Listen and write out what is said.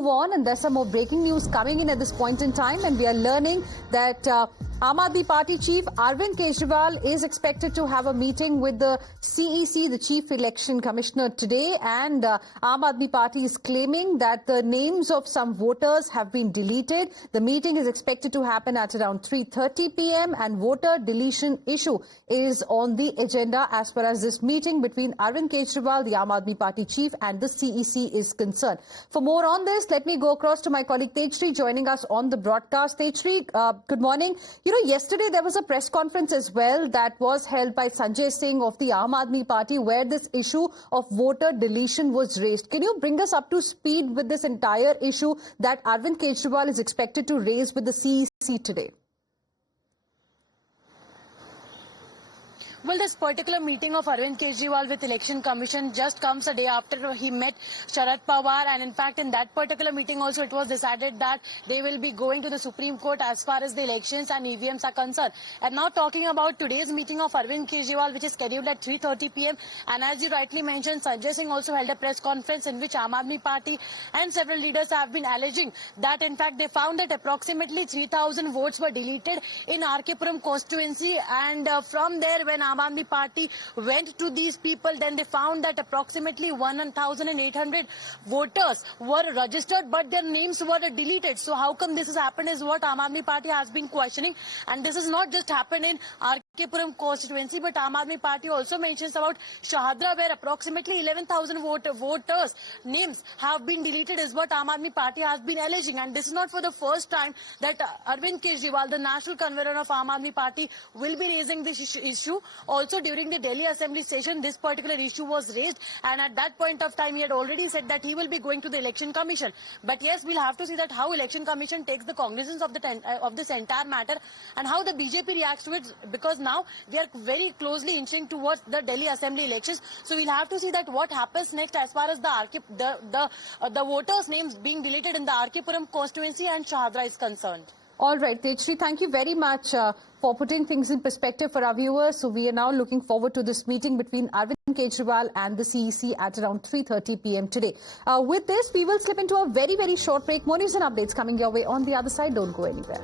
move on, and there's some more breaking news coming in at this point in time, and we are learning that Aam Aadmi Party chief Arvind Kejriwal is expected to have a meeting with the CEC, the Chief Election Commissioner, today, and Aam Aadmi Party is claiming that the names of some voters have been deleted. The meeting is expected to happen at around 3:30 p.m. and voter deletion issue is on the agenda as far as this meeting between Arvind Kejriwal, the Aam Aadmi Party chief, and the CEC is concerned. For more on this, let me go across to my colleague Tejshri joining us on the broadcast. Tejshri, good morning. You know, yesterday there was a press conference as well that was held by Sanjay Singh of the Aam Aadmi Party where this issue of voter deletion was raised. Can you bring us up to speed with this entire issue that Arvind Kejriwal is expected to raise with the CEC today? Well, this particular meeting of Arvind Kejriwal with Election Commission just comes a day after he met Sharad Pawar, and in fact in that particular meeting also it was decided that they will be going to the Supreme Court as far as the elections and EVMs are concerned. And now talking about today's meeting of Arvind Kejriwal, which is scheduled at 3:30 p.m. and as you rightly mentioned, Sanjay Singh also held a press conference in which Aam Aadmi Party and several leaders have been alleging that in fact they found that approximately 3,000 votes were deleted in RK Puram constituency, and from there when Aam Aadmi Party went to these people, then they found that approximately 1,800 voters were registered but their names were deleted. So how come this has happened is what Aam Aadmi Party has been questioning, and this has not just happened in RK Puram constituency, but Aam Aadmi Party also mentions about Shahadra where approximately 11,000 voters names have been deleted is what Aam Aadmi Party has been alleging. And this is not for the first time that Arvind Kejriwal, the national convener of Aam Aadmi Party, will be raising this issue. Also during the Delhi Assembly session, this particular issue was raised, and at that point of time he had already said that he will be going to the Election Commission. But yes, we'll have to see that how Election Commission takes the cognizance of this entire matter and how the BJP reacts to it, because now they are very closely inching towards the Delhi Assembly elections. So we'll have to see that what happens next as far as the voters' names being deleted in the RK Puram constituency and Shahadra is concerned. All right, Tejshri, thank you very much for putting things in perspective for our viewers. So we are now looking forward to this meeting between Arvind Kejriwal and the CEC at around 3:30 p.m. today. With this, we will slip into a very, very short break. More news and updates coming your way on the other side. Don't go anywhere.